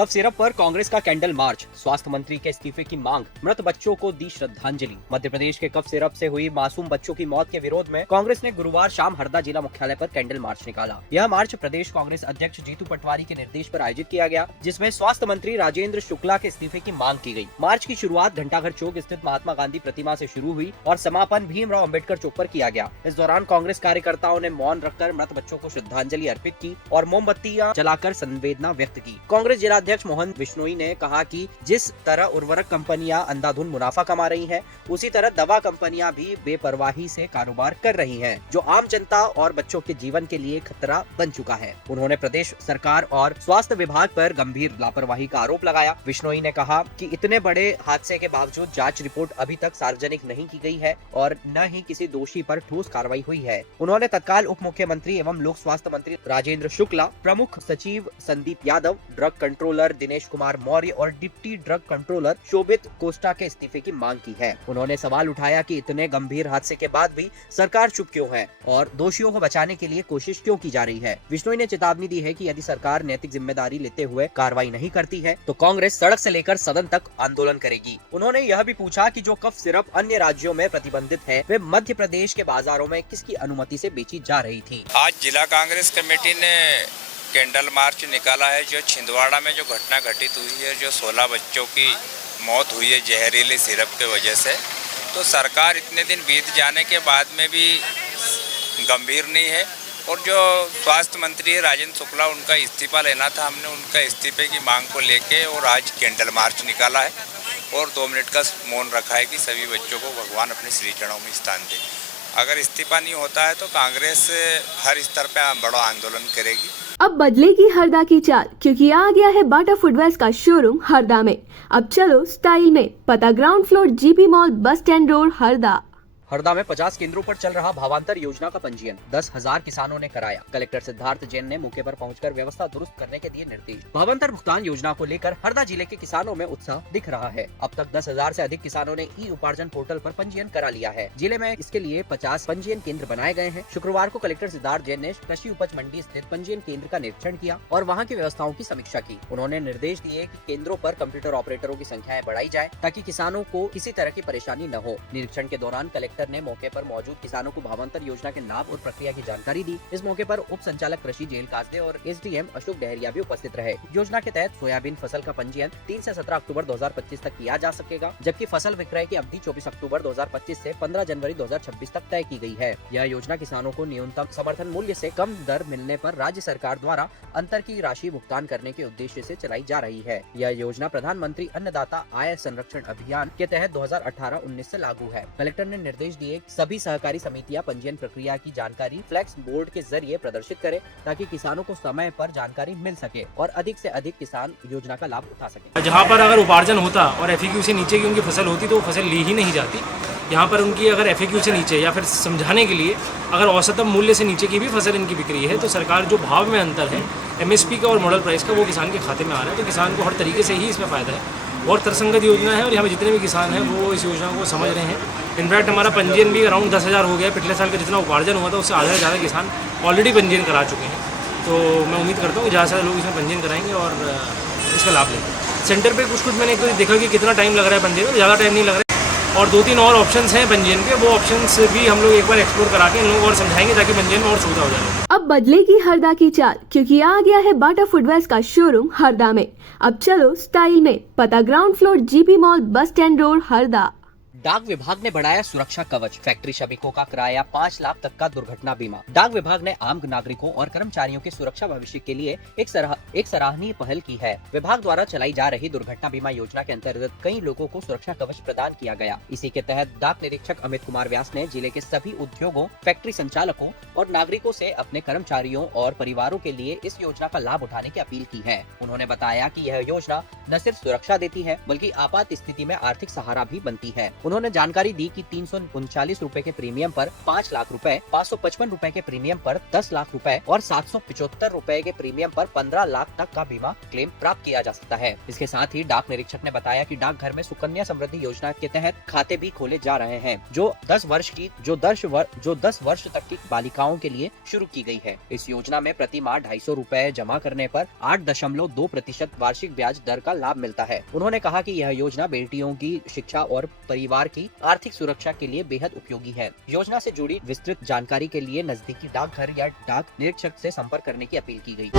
Cough syrup पर कांग्रेस का candle march, स्वास्थ्य मंत्री के इस्तीफे की मांग, मृत बच्चों को दी श्रद्धांजलि। मध्य प्रदेश के कफ सिरप से हुई मासूम बच्चों की मौत के विरोध में कांग्रेस ने गुरुवार शाम हरदा जिला मुख्यालय पर कैंडल मार्च निकाला। यह मार्च प्रदेश कांग्रेस अध्यक्ष जीतू पटवारी के निर्देश पर आयोजित किया गया, जिसमें स्वास्थ्य मंत्री राजेंद्र शुक्ला के इस्तीफे की मांग की गई। मार्च की शुरुआत घंटाघर चौक स्थित महात्मा गांधी प्रतिमा से शुरू हुई और समापन भीमराव अम्बेडकर चौक पर किया गया। इस दौरान कांग्रेस कार्यकर्ताओं ने मौन रखकर मृत बच्चों को श्रद्धांजलि अर्पित की और मोमबत्तियां जलाकर संवेदना व्यक्त की। कांग्रेस जिलाध्यक्ष मोहन बिश्नोई ने कहा कि जिस तरह उर्वरक कंपनियां अंधाधुंध मुनाफा कमा रही हैं, उसी तरह दवा कंपनियां भी बेपरवाही से कारोबार कर रही हैं, जो आम जनता और बच्चों के जीवन के लिए खतरा बन चुका है। उन्होंने प्रदेश सरकार और स्वास्थ्य विभाग पर गंभीर लापरवाही का आरोप लगाया। बिश्नोई ने कहा कि इतने बड़े हादसे के बावजूद जांच रिपोर्ट अभी तक सार्वजनिक नहीं की गई है और न ही किसी दोषी पर ठोस कार्रवाई हुई है। उन्होंने तत्काल उप मुख्यमंत्री एवं लोक स्वास्थ्य मंत्री राजेंद्र शुक्ला, प्रमुख सचिव संदीप यादव, ड्रग कंट्रोलर दिनेश कुमार मौर्य और डिप्टी ड्रग कंट्रोलर शोभित कोस्टा के इस्तीफे की मांग की है। उन्होंने सवाल उठाया कि इतने गंभीर हादसे के बाद भी सरकार चुप क्यों है और दोषियों को बचाने के लिए कोशिश क्यों की जा रही है। बिश्नोई ने चेतावनी दी है कि यदि सरकार नैतिक जिम्मेदारी लेते हुए कार्रवाई नहीं करती है तो कांग्रेस सड़क से लेकर सदन तक आंदोलन करेगी। उन्होंने यह भी पूछा कि जो कफ सिरप अन्य राज्यों में प्रतिबंधित है, वे मध्य प्रदेश के बाजारों में किसकी अनुमति से बेची जा रही थी। आज जिला कांग्रेस कमेटी ने कैंडल मार्च निकाला है। जो छिंदवाड़ा में जो घटना घटित हुई है, जो 16 बच्चों की मौत हुई है जहरीले सिरप के वजह से, तो सरकार इतने दिन बीत जाने के बाद में भी गंभीर नहीं है। और जो स्वास्थ्य मंत्री है राजेंद्र शुक्ला, उनका इस्तीफा लेना था। हमने उनका इस्तीफे की मांग को लेके और आज कैंडल मार्च निकाला है और 2 मिनट का मौन रखा है कि सभी बच्चों को भगवान अपने श्री चरणों में स्थान दे। अगर इस्तीफा नहीं होता है तो कांग्रेस हर स्तर पे बड़ा आंदोलन करेगी। अब बदलेगी हरदा की चाल, क्योंकि आ गया है बाटा फुटवेयर्स का शोरूम हरदा में। अब चलो स्टाइल में। पता ground floor GP mall, bus stand road, Harda. Harda में 50 केंद्रों पर चल रहा भावांतर योजना का पंजीयन 10,000 किसानों ने कराया। कलेक्टर सिद्धार्थ जैन ने मौके पर पहुंचकर व्यवस्था दुरुस्त करने के दिए निर्देश। भावांतर भुगतान योजना को लेकर हरदा जिले के किसानों में उत्साह दिख रहा है। अब तक 10,000 से अधिक किसानों ने ई उपार्जन पोर्टल पर पंजीयन करा लिया है। जिले में इसके लिए 50 पंजीयन केंद्र बनाए गए हैं। शुक्रवार को कलेक्टर सिद्धार्थ जैन ने कृषि उपज मंडी स्थित पंजीयन केंद्र का निरीक्षण किया और वहाँ की व्यवस्थाओं की समीक्षा की। उन्होंने निर्देश दिए कि केंद्रों पर कंप्यूटर ऑपरेटरों की संख्याएं बढ़ाई जाए ताकि किसानों को किसी तरह की परेशानी न हो। निरीक्षण के दौरान कलेक्टर ने मौके पर मौजूद किसानों को भावांतर योजना के लाभ और प्रक्रिया की जानकारी दी। इस मौके पर उप संचालक कृषि जेल कासदे और एसडीएम अशोक डहरिया भी उपस्थित रहे। योजना के तहत सोयाबीन फसल का पंजीयन 3 से 17 अक्टूबर 2025 तक किया जा सकेगा, जबकि फसल विक्रय की अवधि 24 अक्टूबर 2025 से 15 जनवरी 2026 तक तय की गई है। यह योजना किसानों को न्यूनतम समर्थन मूल्य से कम दर मिलने पर राज्य सरकार द्वारा अंतर की राशि भुगतान करने के उद्देश्य से चलाई जा रही है। यह योजना प्रधानमंत्री अन्नदाता आय संरक्षण अभियान के तहत 2018-19 से लागू है। कलेक्टर ने निर्देश दिए सभी सहकारी समितियां पंजीयन प्रक्रिया की जानकारी फ्लैक्स बोर्ड के जरिए प्रदर्शित करें ताकि किसानों को समय पर जानकारी मिल सके और अधिक से अधिक किसान योजना का लाभ उठा सके। जहां पर अगर उपार्जन होता और एफएक्यू से नीचे की उनकी फसल होती तो वो फसल ली ही नहीं जाती। यहाँ पर उनकी अगर एफएक्यू से नीचे या फिर समझाने के लिए अगर औसतम मूल्य से नीचे की भी फसल इनकी बिक्री है तो सरकार जो भाव में अंतर है एमएसपी का और मॉडल प्राइस का, वो किसान के खाते में आ रहा है। तो किसान को हर तरीके से ही इसमें फ़ायदा है और तरसंगत योजना है और यहाँ पे जितने भी किसान हैं वो इस योजना को समझ रहे हैं। इनफैक्ट हमारा पंजीयन भी अराउंड 10,000 हो गया। पिछले साल का जितना उपार्जन हुआ था उससे आधा से ज़्यादा किसान ऑलरेडी पंजीयन करा चुके हैं। तो मैं उम्मीद करता हूँ कि ज़्यादा से ज़्यादा लोग इसमें पंजीयन कराएंगे और इसका लाभ लेंगे। सेंटर पे कुछ मैंने एक देखा कि कितना टाइम लग रहा है पंजीयन में, ज़्यादा टाइम नहीं लग रहा है और 2-3 और ऑप्शंस हैं पंजीयन के। वो ऑप्शंस भी हम लोग एक बार एक्सप्लोर करा के इन लोगों को और समझाएंगे ताकि पंजीयन में और सुविधा हो जाए। अब बदलेगी हरदा की चाल, क्योंकि आ गया है बाटा फुटवेयर्स का शोरूम हरदा में। अब चलो स्टाइल में। पता ground floor GP mall, bus stand road, Harda. डाक विभाग ने बढ़ाया सुरक्षा कवच, फैक्ट्री श्रमिकों का कराया 5 लाख तक का दुर्घटना बीमा। डाक विभाग ने आम नागरिकों और कर्मचारियों के सुरक्षा भविष्य के लिए एक सराहनीय पहल की है। विभाग द्वारा चलाई जा रही दुर्घटना बीमा योजना के अंतर्गत कई लोगों को सुरक्षा कवच प्रदान किया गया। इसी के तहत डाक निरीक्षक अमित कुमार व्यास ने जिले के सभी उद्योगों, फैक्ट्री संचालकों और नागरिकों से अपने कर्मचारियों और परिवारों के लिए इस योजना का लाभ उठाने की अपील की है। उन्होंने बताया कि यह योजना न सिर्फ सुरक्षा देती है बल्कि आपात स्थिति में आर्थिक सहारा भी बनती है। उन्होंने जानकारी दी कि 339 रूपए के प्रीमियम पर 5 लाख रुपए, 555 रूपए के प्रीमियम पर 10 लाख रुपए और 775 रूपए के प्रीमियम पर 15 लाख तक का बीमा क्लेम प्राप्त किया जा सकता है। इसके साथ ही डाक निरीक्षक ने बताया कि डाकघर में सुकन्या समृद्धि योजना के तहत खाते भी खोले जा रहे हैं, जो 10 वर्ष तक की बालिकाओं के लिए शुरू की गई है। इस योजना में प्रति माह 250 रूपए जमा करने पर 8.2% वार्षिक ब्याज दर का लाभ मिलता है। उन्होंने कहा कि यह योजना बेटियों की शिक्षा और परिवार की आर्थिक सुरक्षा के लिए बेहद उपयोगी है। योजना से जुड़ी विस्तृत जानकारी के लिए नजदीकी डाकघर या डाक निरीक्षक से संपर्क करने की अपील की गई।